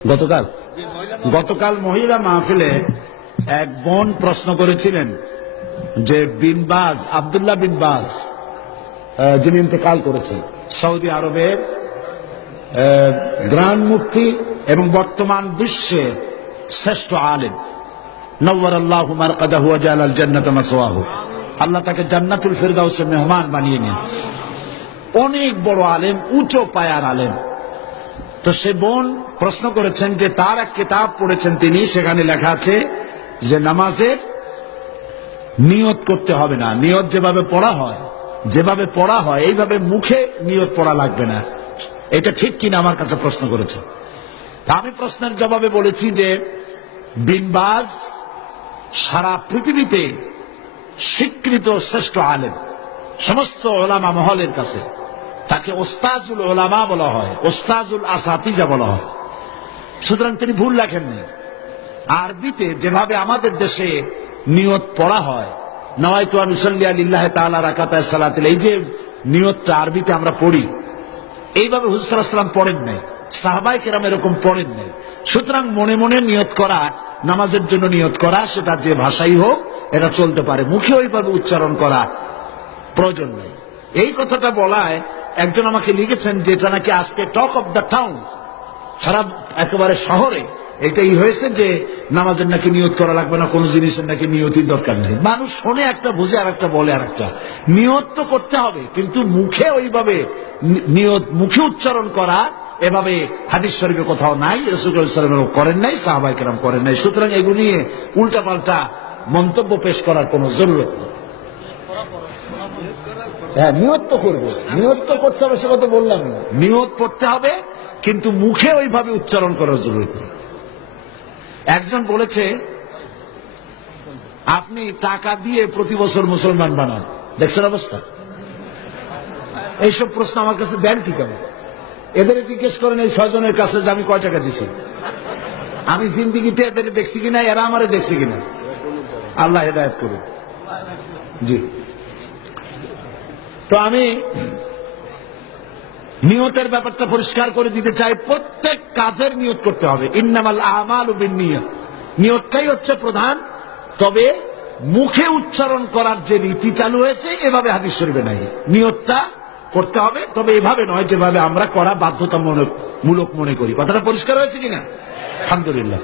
গতকাল গতকাল মহিলা মাহফিলে এক বোন প্রশ্ন করেছিলেন যে বিনবাজ আবদুল্লাহ বিনবাজ যিনি ইন্তেকাল করেছেন সৌদি আরবের আহ, গ্রান্ড মুফতি এবং বর্তমান বিশ্বের শ্রেষ্ঠ আলেম। নওয়ার আল্লাহ ওয়াজাল আল জান্নাত মাসওয়াহু। আল্লাহ তাকে জান্নাতুল ফেরদাউসের মেহমান বানিয়ে নেন অনেক বড় আলেম উঁচু পায়ার আলেম। তো সে বোন প্রশ্ন করেছেন যে তার এক কিতাব পড়েছেন তিনি, সেখানে লেখা আছে যে নামাজের নিয়ত করতে হবে না, নিয়ত যেভাবে পড়া হয়, যেভাবে পড়া হয়, এইভাবে মুখে নিয়ত পড়া লাগবে না। এটা ঠিক কিনা আমার কাছে প্রশ্ন করেছে। আমি প্রশ্নের জবাবে বলেছি যে বিনবাজ সারা পৃথিবীতে স্বীকৃত শ্রেষ্ঠ আলেম, সমস্ত ওলামা মহলের কাছে। তাকে ওস্তাজুল ওলামা বলা হয়, ওস্তাজুল আসাতিজা বলা হয়। সুতরাং তিনি ভুল লেখেননি। আরবিতে যেভাবে আমাদের দেশে নিয়ত পড়া হয় নওয়াইতু আনুসল্লি আলিল্লাহ তাআলা রাকাতায় সালাতিল, এই যে নিয়তটা আরবিতে আমরা পড়ি, এইভাবে হুজুরাম পড়েন নাই সাহাবাই কেরাম এরকম পড়েন নাই। সুতরাং মনে মনে নিয়ত করা, নামাজের জন্য নিয়ত করা, সেটা যে ভাষাই হোক, এটা চলতে পারে। মুখে ওইভাবে উচ্চারণ করা প্রয়োজন নেই। এই কথাটা বলায় একজন আমাকে লিখেছেন যেটা নাকি আজকে টক অফ দ্য টাউন সারা একেবারে শহরে এটাই হয়েছে যে নামাজের নাকি নিয়ত করা লাগবে না, কোনো জিনিসের নাকি নিয়তির দরকার নেই। মানুষ শোনে একটা, বুঝে আর একটা, বলে আর একটা। নিয়ত তো করতে হবে, কিন্তু মুখে ওইভাবে নিয়ত, মুখে উচ্চারণ করা, এভাবে হাদিস শরীফে কোথাও নাই রসুলাম করেন নাই সাহাবাই কেরাম করেন নাই। সুতরাং এগুলো নিয়ে উল্টাপাল্টা মন্তব্য পেশ করার কোনো জরুরত নেই। হ্যাঁ নিয়ত তো করব। নিয়ত তো করতে হবে সে কথা বললাম না। নিয়ত করতে হবে, কিন্তু মুখে ওইভাবে উচ্চারণ করার জরুরি একজন বলেছে, আপনি টাকা দিয়ে প্রতি বছর মুসলমান বানান। দেখছেন অবস্থা? এইসব প্রশ্ন আমার কাছে দেন কি কেন? এদের জিজ্ঞেস করেন, এই ছয়জনের কাছে যে আমি কয় টাকা দিছি? আমি জিন্দিগিতে এদের দেখছি কিনা, এরা আমারে দেখছি কিনা? আল্লাহ হেদায়ত করুন জি। তো আমি নিয়তের ব্যাপারটা পরিষ্কার করে দিতে চাই, প্রত্যেক কাজের নিয়ত করতে হবে। ইন্নামাল আমাল নিয়ত নিয়তটাই হচ্ছে প্রধান। তবে মুখে উচ্চারণ করার যে রীতি চালু হয়েছে, এভাবে হাদিস শরীফে নাই। নিয়তটা করতে হবে, তবে এভাবে নয় যেভাবে আমরা করা বাধ্যতামূলক মূলক মনে করি। কথাটা পরিষ্কার হয়েছে কিনা? আলহামদুলিল্লাহ।